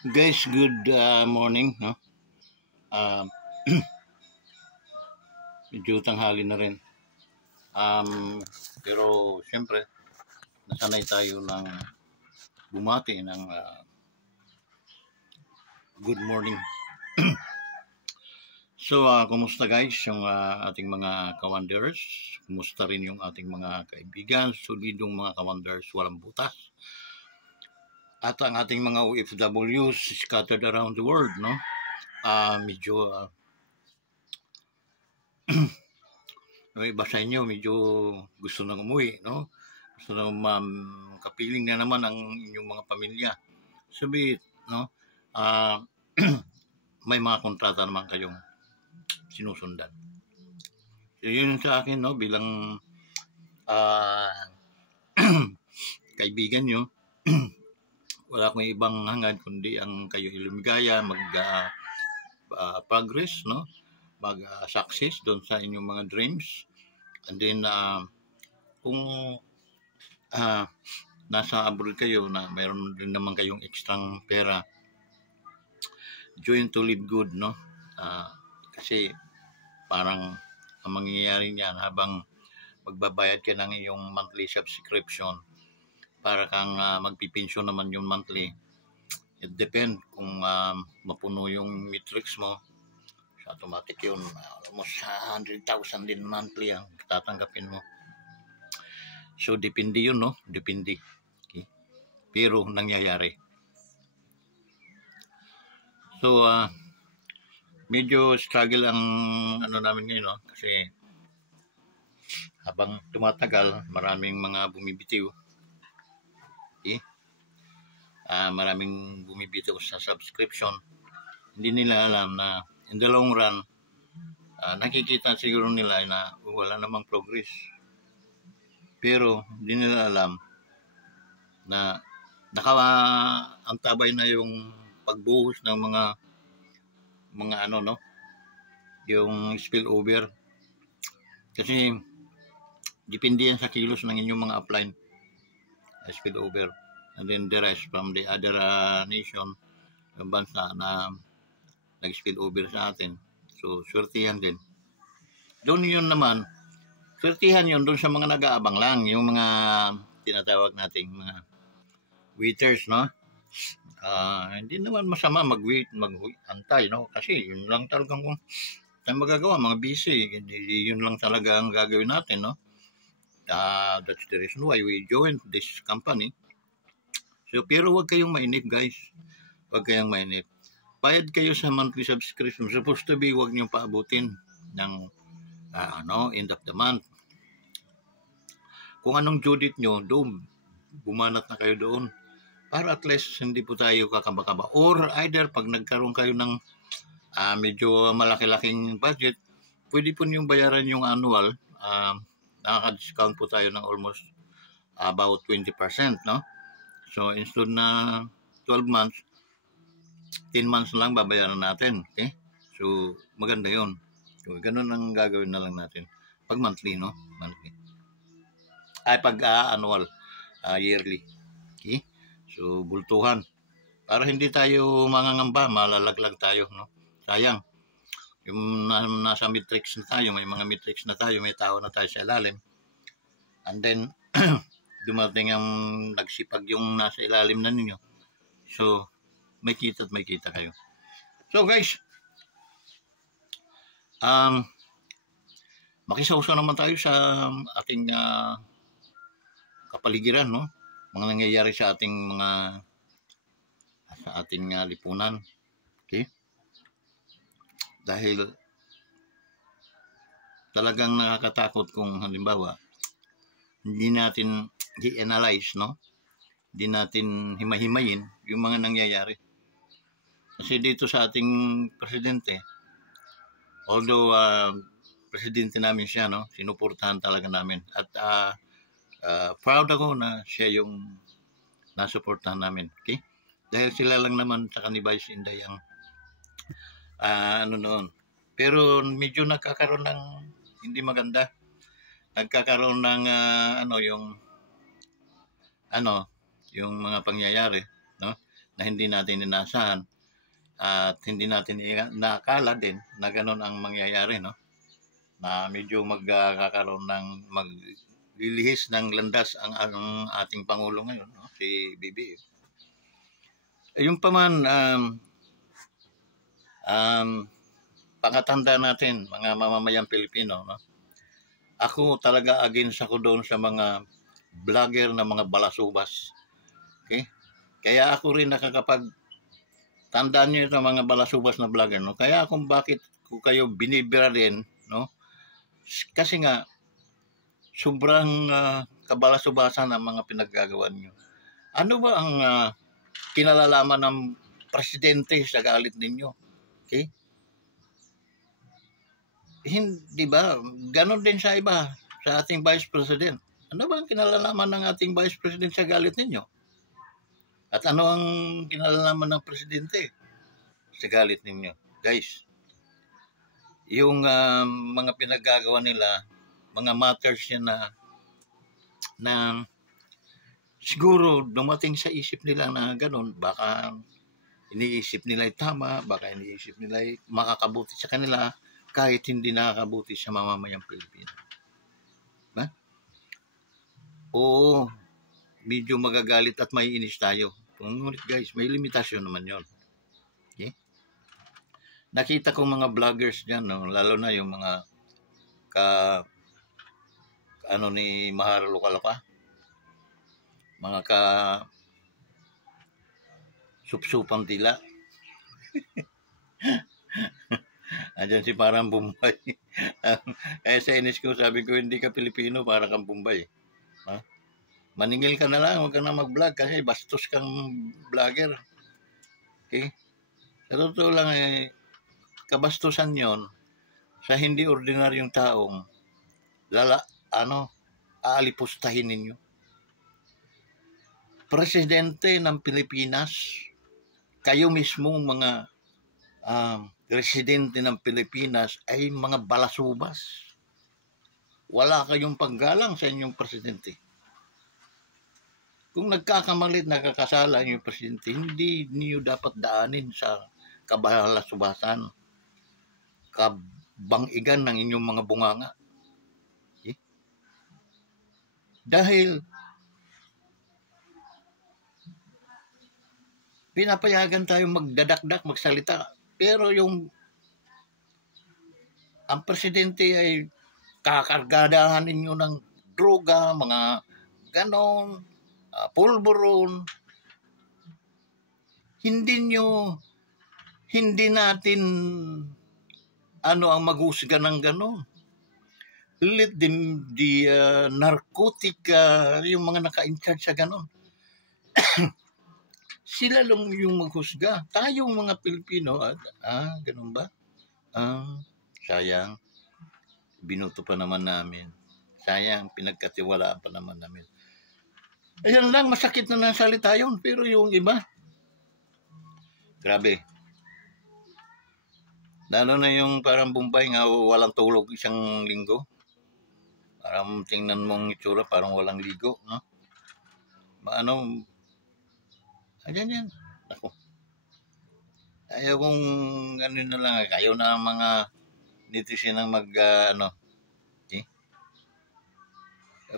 Guys, good morning, no? Um, medyo tanghali na rin. Pero siyempre, nasanay tayo ng bumati ng good morning. So, kumusta guys yung ating mga kawanders? Kumusta rin yung ating mga kaibigan, solidong mga kawanders, walang butas? At ang ating mga OFWs scattered around the world, no? Medyo yung iba sa inyo medyo gusto nang umuwi, no? Gusto nang kapiling na naman ang inyong mga pamilya. Sabi, no? May mga kontrata naman kayong sinusundan. So, yun sa akin, no? Bilang kaibigan nyo, wala akong ibang hangad kundi ang kayo ilumigaya, mag-progress, no? Mag-success doon sa inyong mga dreams. And then, kung nasa abroad kayo na mayroon din naman kayong ekstrang pera, join to live good, no? Kasi parang ang mangyayari niyan habang magbabayad ka ng iyong monthly subscription, para kang magpipensyon naman yung monthly. It depend kung mapuno yung matrix mo, automatic yun, almost 100,000 din monthly ang tatanggapin mo. So, depende yun, no? Depende. Okay? Pero, nangyayari. So, medyo struggle ang namin ngayon, no? Kasi, habang tumatagal, maraming mga bumibitiw. Okay? Maraming bumibitiw sa subscription. Hindi nila alam na in the long run, nakikita siguro nila na wala namang progress. Pero hindi nila alam na antabay na yung pagbuhos ng mga no, yung spillover. Kasi depende yan sa kilos ng inyong mga upline, spillover. And then the rest from the other nation, yung bansa na nag-spill over sa atin. So, swertihan din. Doon yun naman, swertihan yun doon sa mga nag-aabang lang, yung mga tinatawag nating mga waiters, no? Hindi naman masama mag-wait, mag-antay, no? Kasi yun lang talagang kung tayo magagawa, mga busy, yun lang talaga ang gagawin natin, no? That's the reason why we joined this company. So, pero wag kayong mainip, guys. Wag kayong mainip. Bayad kayo sa monthly subscription. Supposed to be, wag niyong paabutin ng end of the month. Kung anong due date nyo, doon, bumanat na kayo doon. Para at least hindi po tayo kakaba-kaba. Or either pag nagkaroon kayo ng medyo malaki-laking budget, pwede po niyong bayaran yung annual. Nakaka-discount po tayo ng almost about 20%, no? So, instead na 12 months, 10 months lang babayaran natin. Okay? So, maganda yun. So, ganun ang gagawin na lang natin. Pag monthly, no? Monthly. Pag annual, yearly. Okay? So, bultuhan. Para hindi tayo mangangamba, malalaglag tayo, no? Sayang. Yung nasa matrix na tayo, may mga matrix na tayo, may tao na tayo sa ilalim. And then, dumating ang nagsipag yung nasa ilalim na ninyo. So, may kita at may kita kayo. So guys, makisawsaw naman tayo sa ating kapaligiran, no? Mga nangyayari sa ating lipunan. Okay? Dahil talagang nakakatakot kung halimbawa hindi natin i-analyze, no? Hindi natin himahimayin yung mga nangyayari. Kasi dito sa ating presidente, although presidente namin siya, no, sinuportahan talaga namin. At proud ako na siya yung nasuportahan namin. Okay? Dahil sila lang naman sa Vice Inday ang noon. Pero medyo nagkakaroon ng hindi maganda. Nagkakaroon ng yung mga pangyayari, no? na hindi natin inasahan at hindi natin nakakala din na ganun ang mangyayari, no? Na medyo magkakaroon ng maglilihis ng landas ang ating Pangulo ngayon, no? Si BBM. Yung paman, pangatanda natin, mga mamamayang Pilipino, no? Ako talaga against ako doon sa mga vlogger na mga balasubas. Okay? Kaya ako rin tandaan nyo itong mga balasubas na vlogger, no? Kaya kung bakit ko kayo binibira din, no? Kasi nga, sobrang kabalasubasan ang mga pinaggagawa nyo. Ano ba ang kinalalaman ng presidente sa galit ninyo? Okay? Hindi ba? Ganon din sa iba, sa ating Vice President. Ano ba ang kinalalaman ng ating Vice President sa galit ninyo? At ano ang kinalalaman ng Presidente sa galit ninyo? Guys, yung mga pinaggagawa nila, mga matters yan na siguro dumating sa isip nila na ganon, baka iniisip nila ay tama, baka iniisip nila ay makakabuti sa kanila, kahit hindi nakakabuti sa mamamayang Pilipino. Ba? Oo, medyo magagalit at may inis tayo. Ngunit guys, may limitasyon naman yon. Okay? Nakita ko mga vloggers dyan, no? Lalo na yung mga ni Mahar Lucaloca, mga supsupang tila. Andyan si parang Bombay. Sa inis ko, sabi ko, hindi ka Pilipino, para kang Bombay. Ha? Maningil ka na lang, huwag ka na mag-vlog kasi bastos kang vlogger. Okay? Sa totoo lang, kabastusan yon sa hindi ordinaryong taong aalipustahin ninyo. Presidente ng Pilipinas, kayo mismo mga residente ng Pilipinas ay mga balasubas. Wala kayong paggalang sa inyong presidente. Kung nagkakamalit, nakakasala ang inyong presidente, hindi niyo dapat daanin sa kabalasubasan, kabangigan ng inyong mga bunganga. Okay? Dahil pinapayagan tayong magdadakdak, magsalita, pero ang presidente ay kakargadahan ninyo ng droga, mga ganon, pulburon. Hindi natin ang maghusga ng ganon. Let them, narcotic, yung mga naka-in-charge sa ganon. Sila lang yung maghusga. Tayong mga Pilipino, ganun ba? Sayang, binuto pa naman namin. Sayang, pinagkatiwalaan pa naman namin. Ayan lang, masakit na ng salita yun. Pero yung iba, grabe. Lalo na yung parang Bombay nga, walang tulog isang linggo. Parang tingnan mong itsura, parang walang ligo, no? Ayan yan. Ako. Ayaw kong na lang, kayo na ang mga netizen ang okay?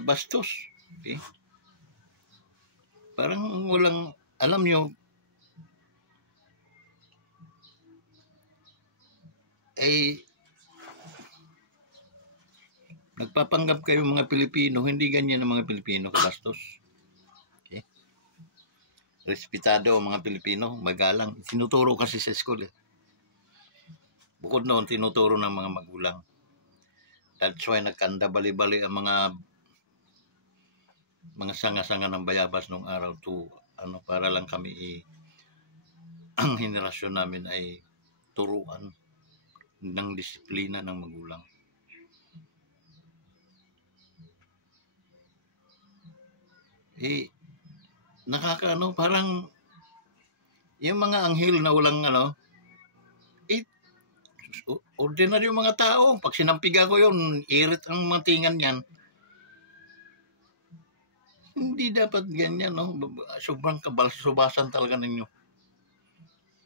Bastos. Okay? Parang walang, alam nyo, nagpapanggap kayo mga Pilipino, hindi ganyan ang mga Pilipino kabastos. Okay? Respetado ang mga Pilipino, magalang. Tinuturo kasi sa school. Bukod noon, tinuturo ng mga magulang. That's why nagkanda bali-bali ang mga sanga-sanga ng bayabas nung araw to, para lang kami ang henerasyon namin ay turuan ng disiplina ng magulang. Parang yung mga anghel na walang ordinary yung mga tao. Pag sinampiga ko yun, irit ang mga tingan yan. Hindi dapat ganyan, no? Sobrang kabalasubasan talaga ninyo.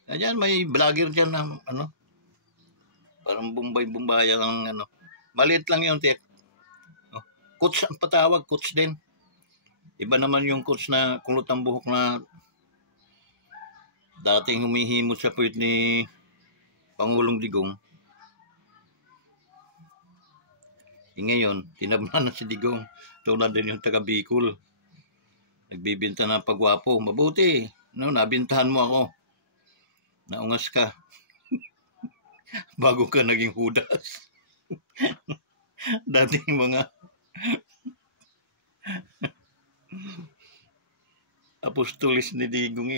Ayan, may vlogger dyan na, ano, parang Bombay-Bombaya ang, ano, maliit lang yun, tiyak. Oh, coach ang patawag, coach din. Iba naman yung coach na kulot ang buhok na dating humihimot sa puwit ni Pangulong Digong. Ngayon, tinablan na si Digong. Tulad din yung taga Bicol. Nagbibinta ng pagwapo. Mabuti. No, nabintahan mo ako. Naungas ka. Bago ka naging hudas. Dating mga apostolis ni Digong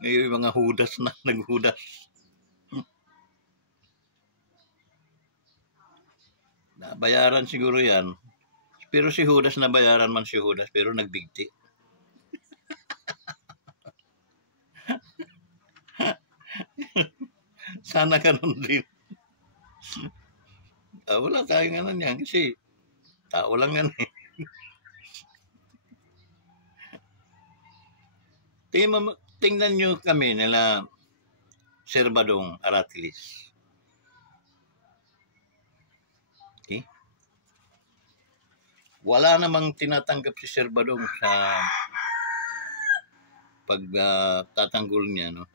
ngayon mga hudas na, naghudas. Nabayaran siguro yan. Pero si Judas nabayaran man si Judas, pero nagbigti. Sana ganun din. Wala tayong ano niyan kasi tao lang yan eh. Tingnan nyo kami nila Sir Badong Aratlis. Okay? Wala namang tinatanggap si Sir Badong sa pagtatanggol niya, no,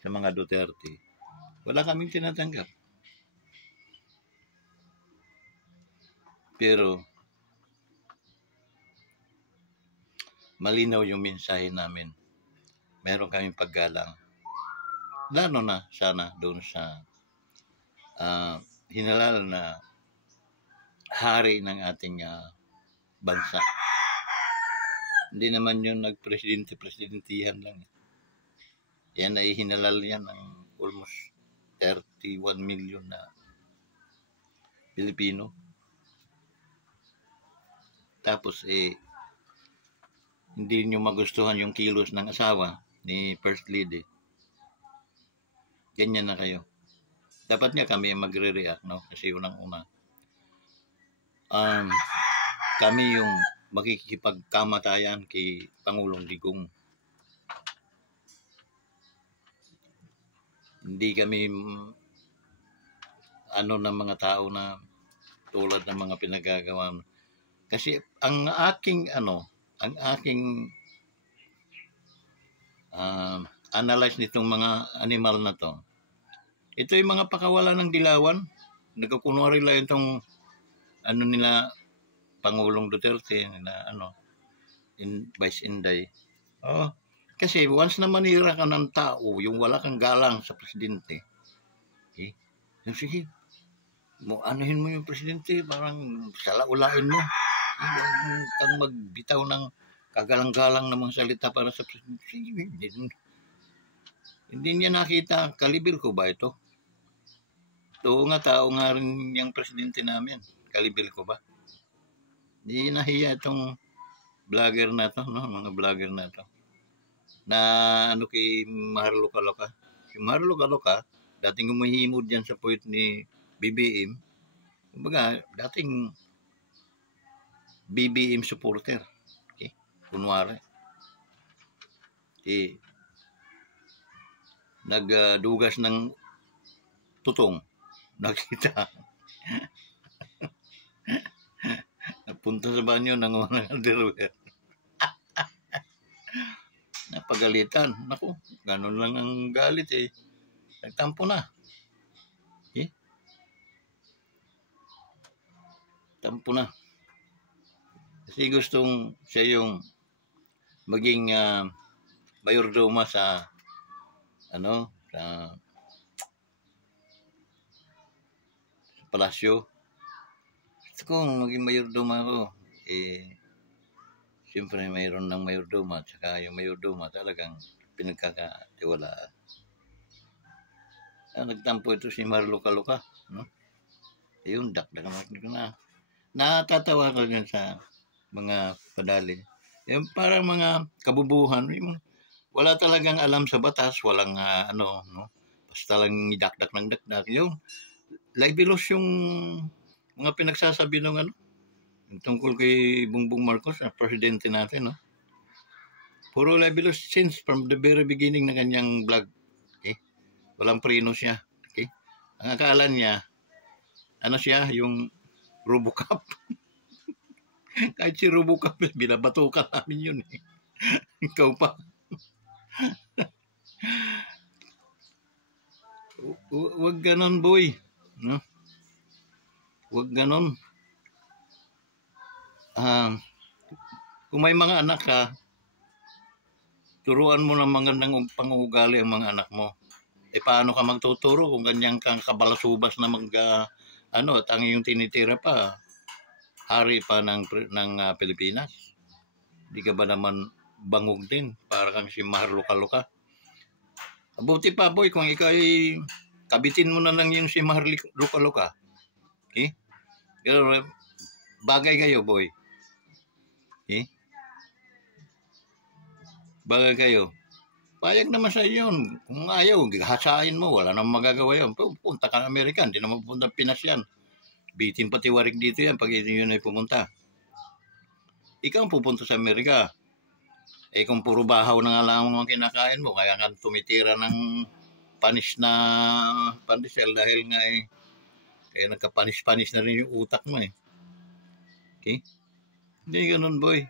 sa mga Duterte. Wala kaming tinatanggap. Pero malinaw yung mensahe namin. Meron kaming paggalang. Lalo na sana doon sa hinalal na hari ng ating bansa. Hindi naman yung nagpresidente-presidentihan lang. Yan ay hinalal yan ng almost 31 million na Pilipino. Tapos hindi nyo magustuhan yung kilos ng asawa ni First Lady. Ganyan na kayo. Dapat nga kami magre-react, no? Kasi unang-una, kami yung makikipagkamatayan kay Pangulong Digong. Hindi kami ng mga tao na tulad ng mga pinagagawa. Kasi ang aking analyze nitong mga animal na to, ito yung mga pakawala ng dilawan. Nagkukunwari lang itong nila Pangulong Duterte na Vice Inday. Kasi once na manira ka ng tao, yung wala kang galang sa presidente, sige, anuhin mo yung presidente, parang salaulain mo. Kang magbitaw ng kagalang-galang namang salita para sa presidente. Hindi niya nakita, kalibil ko ba ito? Oo nga, tao nga rin yung presidente namin. Kalibil ko ba? Hindi nahiya itong vlogger na to, no? Mga vlogger na to. Na kay Marlo Caloca. Si Marlo Caloca, dating humihimod dyan sa puwit ni BBM. Kumbaga, dating BBM supporter. Okay? Kunwari. Nagdugas ng tutong. Nakita. Napunta sa banyo ng mga underwear. Napagalitan. Naku, ganun lang ang galit eh. Nagtampo na. Tampo na. Kasi gustong siya yung maging mayordoma sa sa palasyo. Gusto kong maging mayordoma ko. Siyempre mayroon ng mayordoma at saka yung mayordoma talagang pinagkakatiwalaan. Nagtampo ito si Marlo Caloca, no? Ayun, dakdak na. Natatawa ko dyan sa mga padali. Yung parang mga kabubuhan, wala talagang alam sa batas, walang no? Basta lang idakdak ng dakdak. Yung libelos yung mga pinagsasabi ng tungkol kay Bongbong Marcos, presidente natin, no? Puro libelous since from the very beginning ng kanyang vlog. Okay? Walang preno siya. Okay? Ang akala niya, ano siya, yung Robocop. Kahit si Robocop, binabatukan namin yun eh. Ikaw pa. Huwag ganon, boy. No? Huwag ganon. Kung may mga anak ka, turuan mo ng magandang pangugali ang mga anak mo. Paano ka magtuturo kung ganyan kang kabalasubas na at ang iyong tinitira pa, hari pa ng Pilipinas? Di ka ba naman bangog din? Para kang si Mahar Luka-Luka. Buti pa, boy, kung ikaw ay kabitin mo na lang yung si Mahar Luka-Luka. Okay? Pero bagay kayo, boy. Okay? Bagay kayo. Payag naman sa yun. Kung ayaw, hasain mo. Wala namang magagawa yun. Punta ka ng Amerika. Hindi naman pupunta Pinas yan. Bitin pati warik dito yan pag yun ay pumunta. Ikaw ang pupunta sa Amerika. Kung puro bahaw na nga lang ang kinakain mo, kaya ka tumitira ng panis na pandesal dahil nga kaya nagkapanis-panis na rin yung utak mo eh. Okay? Hindi ganun, boy.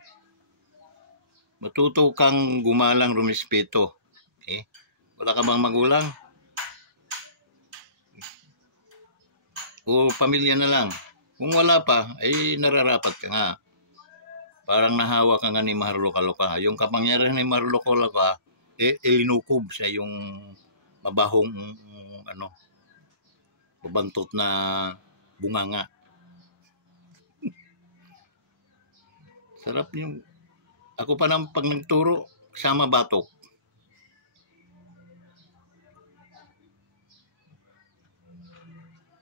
Matuto kang gumalang, rumispeto. Okay? Wala ka bang magulang? O pamilya na lang. Kung wala pa, nararapat ka nga. Parang nahawa ka nga ni Mahar Luka-Luka. Yung kapangyarihan ni Mahar Luka-Luka, inukob sa yung mabahong, babantot na bunganga. Sarap yung, ako pa nang pag nagturo, kasama batok.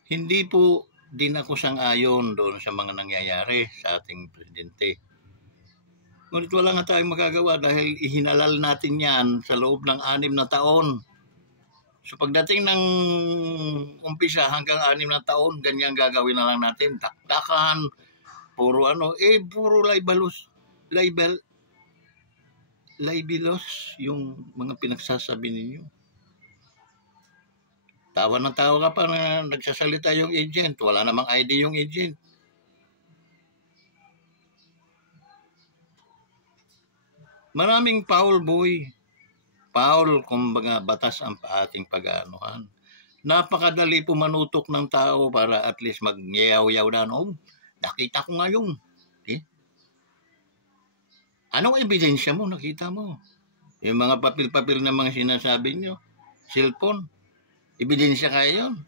Hindi po din ako sang-ayon doon sa mga nangyayari sa ating presidente. Ngunit wala nga tayong magagawa dahil ihinalal natin yan sa loob ng 6 na taon. So pagdating ng umpisa hanggang 6 na taon, ganyan gagawin na lang natin. Taktakan, puro puro libelous yung mga pinagsasabi ninyo. Tawa ng tawa ka pa na nagsasalita yung agent. Wala namang ID yung agent. Maraming foul, boy. Foul, kumbaga batas ang ating pag-aanuhan. Napakadali pumanutok ng tao para at least mag-yaw-yaw na. Nakita ko nga yung. Okay? Anong ebidensya mo? Nakita mo. Yung mga papel-papel na mga sinasabi nyo. Cellphone. Ebidensya kaya yun.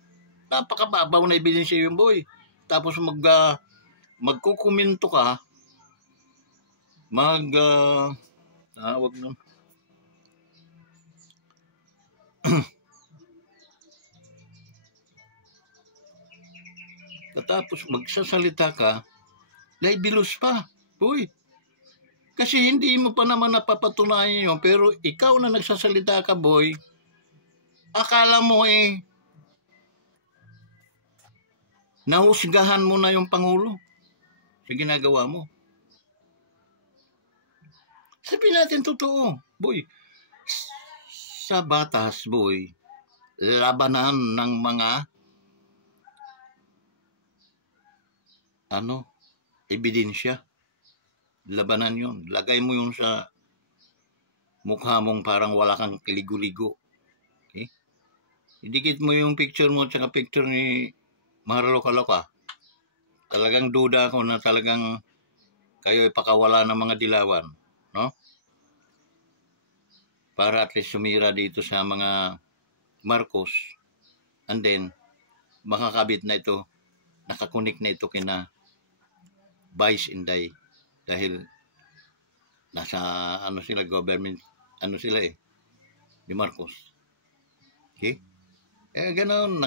Napakababaw na ebidensya yun, boy. Tapos magkukomento ka. Wag nun. Tapos magsasalita ka, libelous pa, boy. Kasi hindi mo pa naman napapatunayan yun, pero ikaw na nagsasalita ka, boy, akala mo nahusgahan mo na yung Pangulo sa ginagawa mo. Sabihin natin totoo, boy. Sa batas, boy, labanan ng mga ebidensya. Labanan yun. Lagay mo yun sa mukha mong parang wala kang kiligo-ligo. Okay? Idikit mo yung picture mo at saka picture ni Mahar Luka-Luka. Talagang duda ako na talagang kayo ipakawala ng mga dilawan. No? Para at least sumira dito sa mga Marcos. And then, makakabit na ito, nakakunik na ito kina Vice Inday. Dahil nasa sila, government, sila ni Marcos. Okay? Ganon,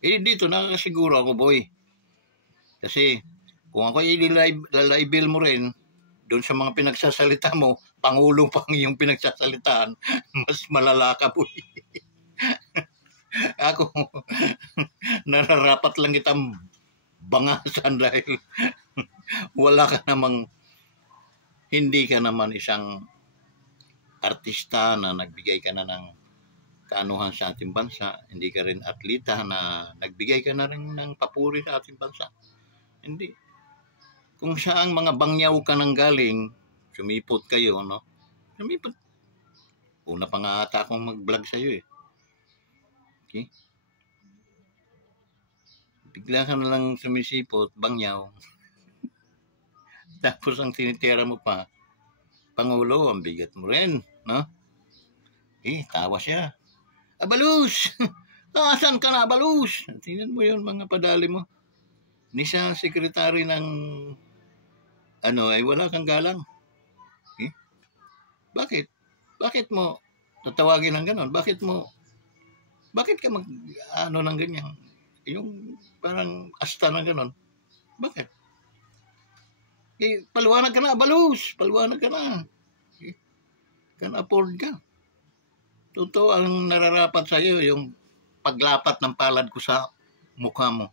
dito nakakasiguro ako, boy. Kasi, kung ako ililibel mo rin, doon sa mga pinagsasalita mo, Pangulo pang yung pinagsasalitaan, mas malala ka, boy. Ako, nararapat lang kitang bangasan dahil wala ka namang Hindi ka naman isang artista na nagbigay ka na ng kaanuhan sa ating bansa. Hindi ka rin atleta na nagbigay ka na rin ng papuri sa ating bansa. Hindi. Kung saang mga bangyaw ka nang galing, sumipot kayo, no? Sumipot. Una pa nga ata akong mag-vlog sa'yo eh. Okay? Bigla ka na lang sumisipot, bangyaw. Tapos ang tinitira mo pa, Pangulo, ang bigat mo rin, no? Tawa siya. Abalus! Asan ka na, Abalus? Tingnan mo yun, mga padali mo. Ni sa sekretary ng ay wala kang galang. Bakit? Bakit mo tatawagin ng ganon? Bakit ka ng ganyan? Yung parang asta ng ganon. Bakit? Paliwanag ka na, Balus. Paliwanag ka na. Can afford ka. Totoo ang nararapat sa iyo yung paglapat ng palad ko sa mukha mo.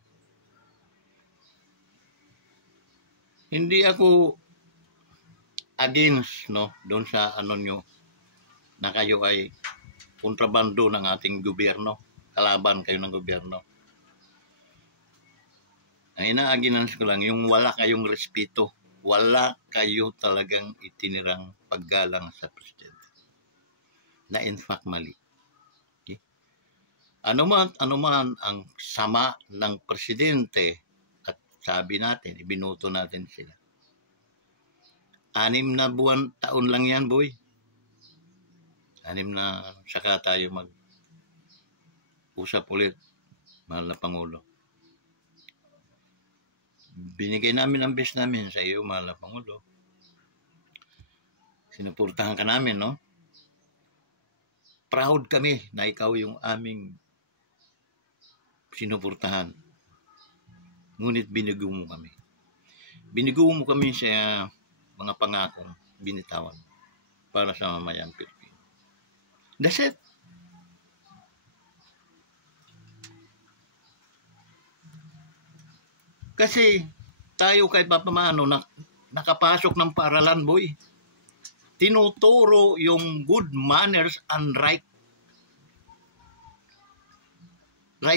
Hindi ako against, no, doon sa nyo na kayo ay kontrabando ng ating gobyerno. Kalaban kayo ng gobyerno. Ang ina-against ko lang, yung wala kayong respeto. Wala kayo talagang itinirang paggalang sa presidente. Na in fact mali. Okay? Ano man ang sama ng presidente at sabi natin, ibinuto natin sila. 6 na taon lang yan, boy. 6 na saka tayo mag-usap ulit, mahal na Pangulo. Binigay namin ang best namin sa iyo, mahal na Pangulo. Sinuportahan ka namin, no? Proud kami na ikaw yung aming sinuportahan. Ngunit binigo mo kami. Binigo mo kami sa mga pangakong binitawan para sa mamayang Pilipino. That's it. Kasi tayo kahit papamano nakapasok ng paaralan, boy. Tinuturo yung good manners and right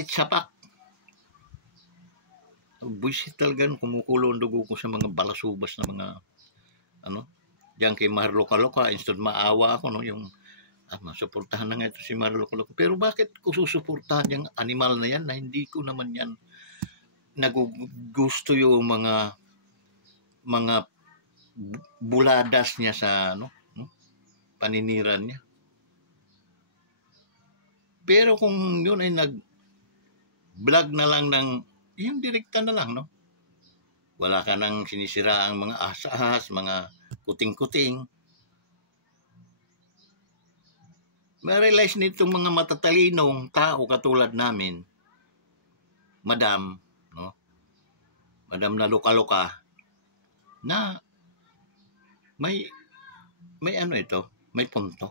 sapak. Buisit talaga, kumukulo ang dugo ko sa mga balasubas na mga diyan kay Marloka-Loka. Instead maawa ako, no, yung masuportahan na nga ito si Marloka-Loka. Pero bakit ko susuportahan yung animal na yan na hindi ko naman yan nagugusto yung mga buladas niya sa paniniran niya. Pero kung yun ay nag-vlog na lang ng yung direkta na lang, no? Wala ka nang sinisira ang mga ahas, mga kuting-kuting. Ma-realize nitong mga matatalinong tao katulad namin, Madam na loka-loka, na may may punto.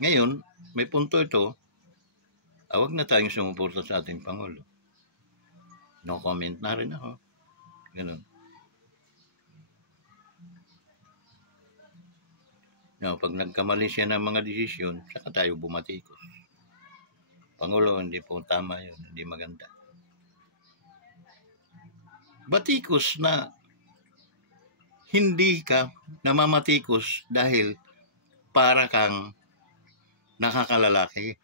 Ngayon, may punto ito, huwag na tayong sumuporta sa ating Pangulo. No comment na rin ako. Ganun. No, pag nagkamali siya ng mga desisyon, saka tayo bumatikos. Pangulo, hindi po tama yun. Hindi maganda. Batikos na hindi ka namamatikos dahil para kang nakakalalaki.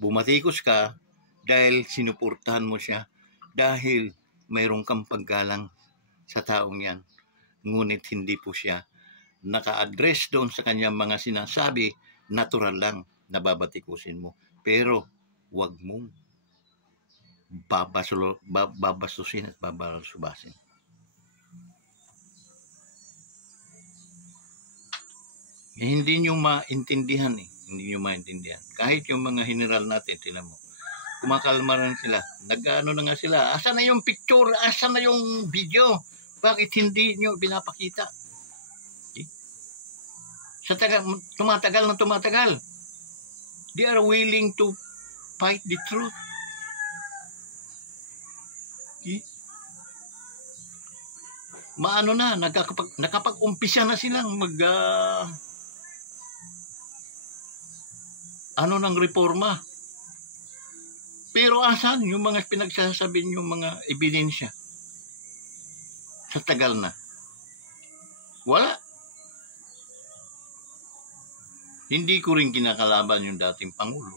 Bumatikos ka dahil sinuportahan mo siya, dahil mayroon kang paggalang sa taong yan. Ngunit hindi po siya naka-address doon sa kanyang mga sinasabi, natural lang na babatikusin mo. Pero wag mong babasusin at babalsubasin. Hindi nyo maintindihan eh. Hindi nyo maintindihan. Kahit yung mga general natin, tinan mo, kumakalma rin sila. Nag-ano na nga sila. Asan na yung picture? Asan na yung video? Bakit hindi nyo pinapakita? Okay? Tumatagal na tumatagal. They are willing to fight the truth. Okay? maano na, nakapag-umpisa na silang ano ng reforma. Pero asan yung mga pinagsasabi yung mga ebidensya? Sa tagal na. Wala. Hindi ko rin kinakalaban yung dating Pangulo.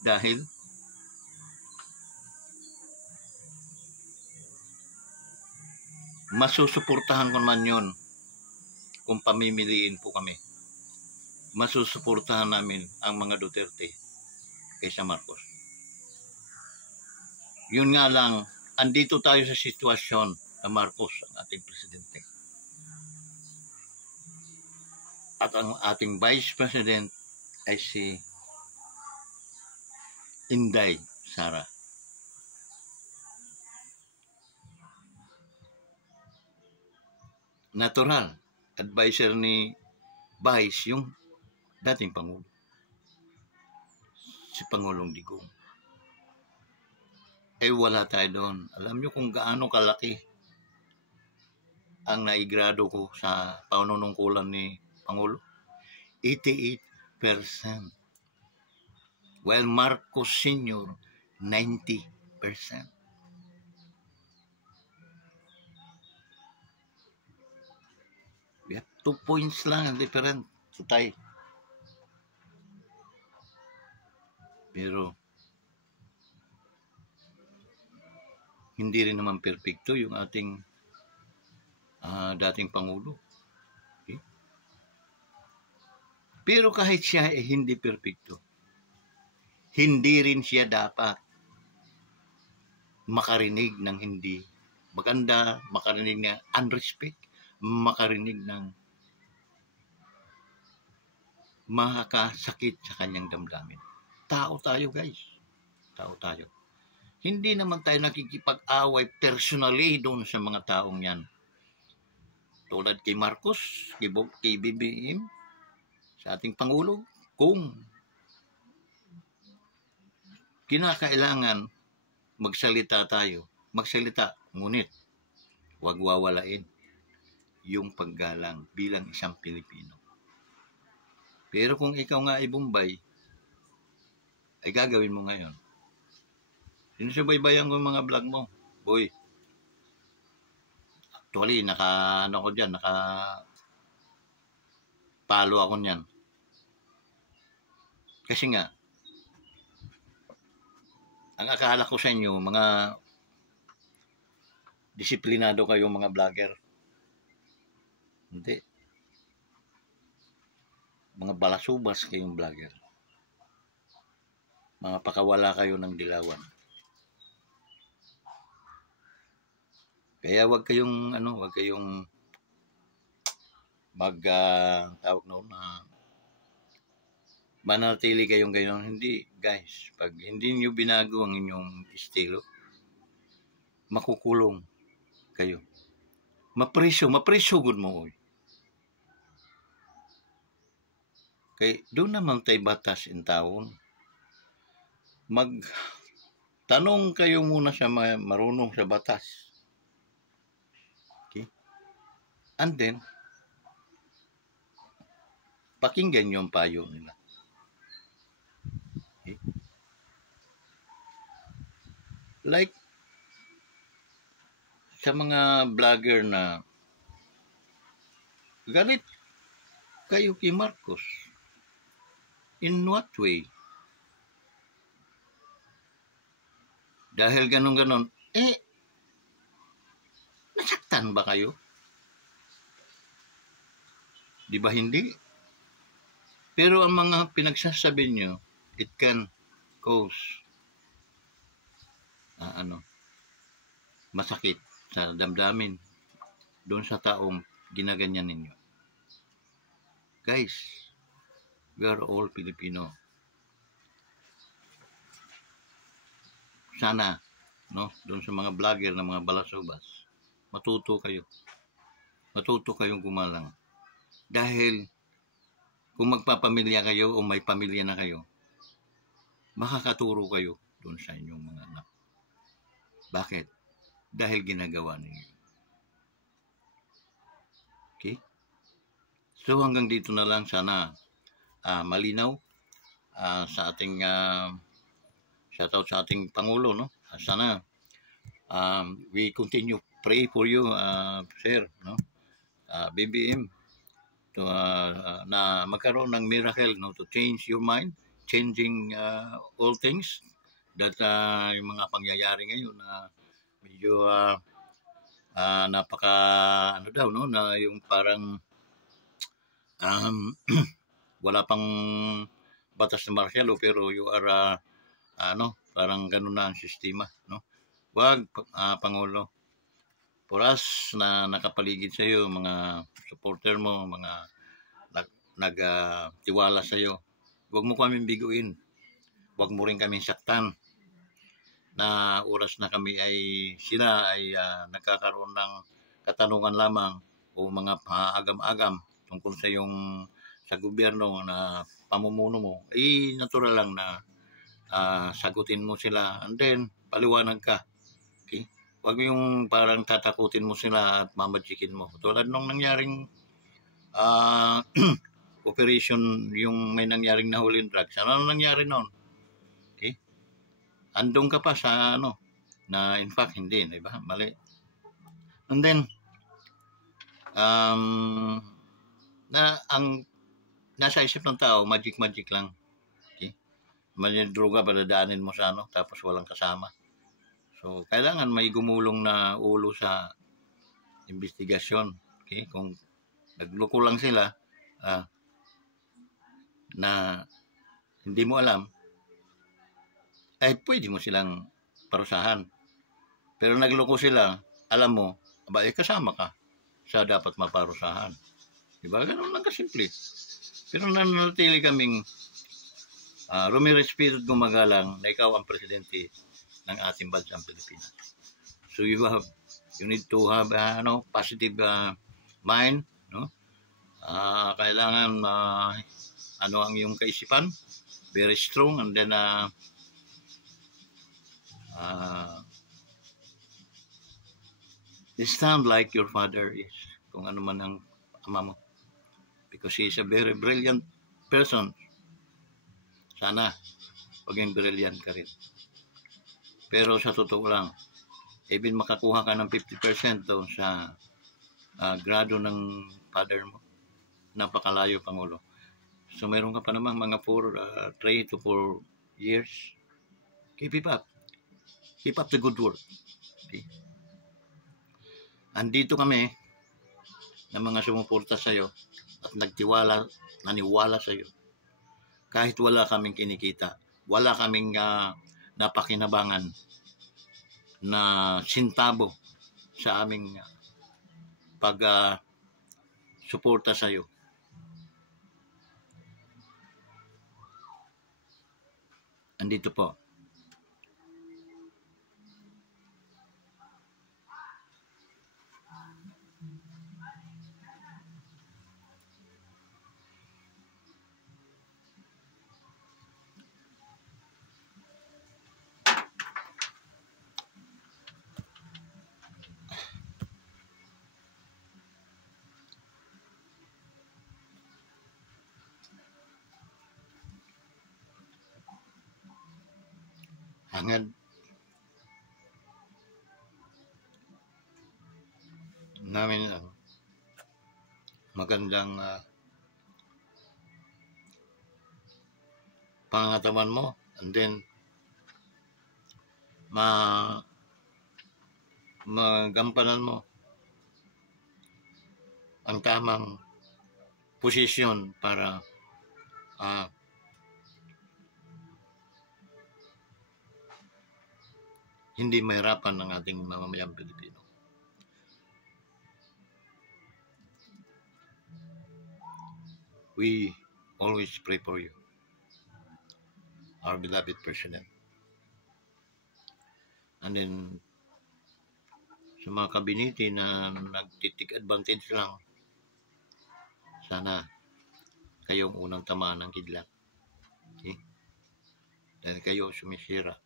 Dahil masusuportahan ko naman yun kung pamimiliin po kami. Masusuportahan namin ang mga Duterte kaysa Marcos. Yun nga lang, andito tayo sa sitwasyon na Marcos ang ating presidente. At ang ating vice president ay si Inday Sara. Natural, advisor ni Vice yung dating Pangulo. Si Pangulong Digong. Wala tayo doon. Alam nyo kung gaano kalaki ang naigrado ko sa panunungkulan ni Pangulo? 88%. While Marcos Sr., 90%. We have 2 points lang ang different sa tayo. Pero hindi rin naman perfecto yung ating dating Pangulo. Okay? Pero kahit siya hindi perfecto, hindi rin siya dapat makarinig ng hindi maganda, makarinig ng unrespect, makarinig ng makakasakit sa kanyang damdamin. Tao tayo, guys. Tao tayo. Hindi naman tayo nakikipag-away personally doon sa mga taong yan. Tulad kay Marcos, kay BBM, sa ating Pangulo, kung kinakailangan magsalita tayo, magsalita, ngunit huwag wawalain yung paggalang bilang isang Pilipino. Pero kung ikaw nga ay Bombay, ay gagawin mo ngayon. Sinusubaybayan ko yung mga vlog mo. Boy, actually, palo ako niyan. Kasi nga, ang akala ko sa inyo, mga disiplinado kayong mga vlogger. Hindi. Mga balasubas kayong vlogger. Mga pakawala kayo ng dilawan. Kaya wag kayong tawag na manatili kayong gayon. Hindi, guys. Pag hindi niyo binago ang inyong estilo, makukulong kayo. Mapriso good mo. Kaya doon naman tayo batas in taon. Magtanong kayo muna sa marunong sa batas. Okay? And then, pakinggan yung payo nila. Okay? Like, sa mga vlogger na galit kayo kay Marcos. In what way? Dahil ganon, nasaktan ba kayo? Di ba hindi? Pero ang mga pinagsasabi nyo, it can cause masakit sa damdamin doon sa taong ginaganyan ninyo. Guys, we are all Filipino. Sana, doon sa mga vlogger na mga balasubas, matuto kayong gumalang. Dahil kung magpapamilya kayo o may pamilya na kayo, makakaturo kayo doon sa inyong mga anak. Bakit? Dahil ginagawa ninyo. So hanggang dito na lang, sana malinaw sa ating shoutout sa ating Pangulo, no? Sana we continue pray for you, sir, no? BBM, to na magkaroon ng miracle, no, to change your mind, changing all things that yung mga pangyayari ngayon na medyo napaka ano daw, no, na yung parang um, wala pang batas na martial law, pero you are parang ganun na ang sistema, no? Wag, Pangulo. For us na nakapaligid sa iyo, mga supporter mo, mga tiwala sa iyo, wag mo kaming biguin. Wag mo rin kaming saktan na oras na kami ay sila ay nagkakaroon ng katanungan lamang o mga agam-agam tungkol sa gobyerno na pamumuno mo, natural lang na sagutin mo sila and then paliwanag ka. Okay? Wag yung parang tatakutin mo sila at mamajikin mo. Tulad nung nangyaring operation, yung may nangyaring nahuling drugs. Ano nangyari noon? Okay? Andong ka pa sa na in fact hindi, di ba? Mali. And then, ang nasa isip ng tao, magic lang. Okay? Mali droga, padadaanin mo sa tapos walang kasama. So, kailangan may gumulong na ulo sa investigasyon. Okay? Kung nagloko lang sila, na hindi mo alam, ay pwede mo silang parusahan. Pero nagloko sila, alam mo, kasama ka sa dapat maparusahan. Diba? Ganun lang kasimple. Pero nanatili kaming rumirespeto at gumagalang na ikaw ang presidente ng ating bansang Pilipinas. So you need to have positive mind, no? Kailangan ang iyong kaisipan, very strong, and then stand like your father is, kung ano man ang ama mo, because he is a very brilliant person. Sana maging brilliant ka rin. Pero sa totoo lang, even makakuha ka ng 50% doon sa grado ng father mo, napakalayo, Pangulo. So meron ka pa namang mga 3 to 4 years. Keep it up. Keep up the good work. Okay? Andito kami ng mga sumuporta sa iyo at naniwala sa iyo. Kahit wala kaming kinikita, wala kaming napakinabangan na sintabo sa aming suporta sa iyo. Andito po. Hangad namin magandang pangangatawan mo, and then magampanan mo ang tamang posisyon para hindi mahirapan ng ating mamamayang Pilipino. We always pray for you, our beloved President. And then, sa mga kabinete na nagtitik advantage lang, sana kayong unang tamaan ng kidlat. Okay? Dahil kayo sumisira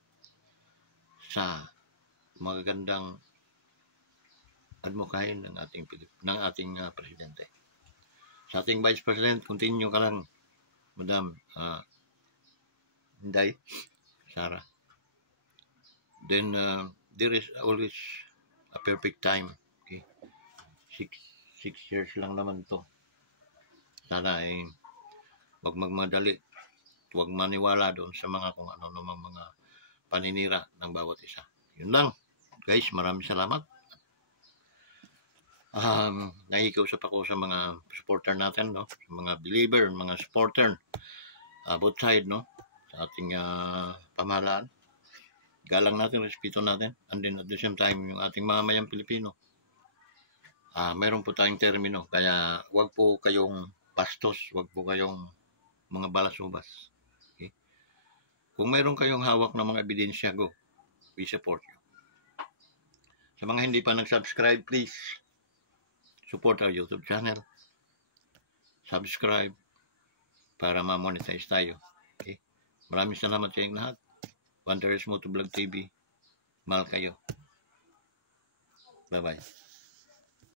sa magagandang advokahin ng ating presidente. Sa ating Vice President, continue ka lang, Madam Inday, Sara. Then, there is always a perfect time. Okay? 6 years lang naman to. Sana ay wag magmadali. Huwag maniwala doon sa mga kung ano namang mga paninira ng bawat isa. Yun lang. Guys, maraming salamat. Nakikiusap ako sa mga supporter natin, no? Sa mga believer, mga supporter, both side, no? Sa ating pamahalaan. Galang natin, respeto natin, and then at the same time, yung ating mga mayang Pilipino. Meron po tayong termino, kaya wag po kayong bastos, wag po kayong mga balasubas. Okay? Kung meron kayong hawak ng mga ebidensya, go. We support you. Sa mga hindi pa nag-subscribe, please support our YouTube channel. Subscribe para ma-monetize tayo. Okay? Maraming salamat sa inyong lahat. Wanderers Motovlog TV. Mahal kayo. Bye-bye.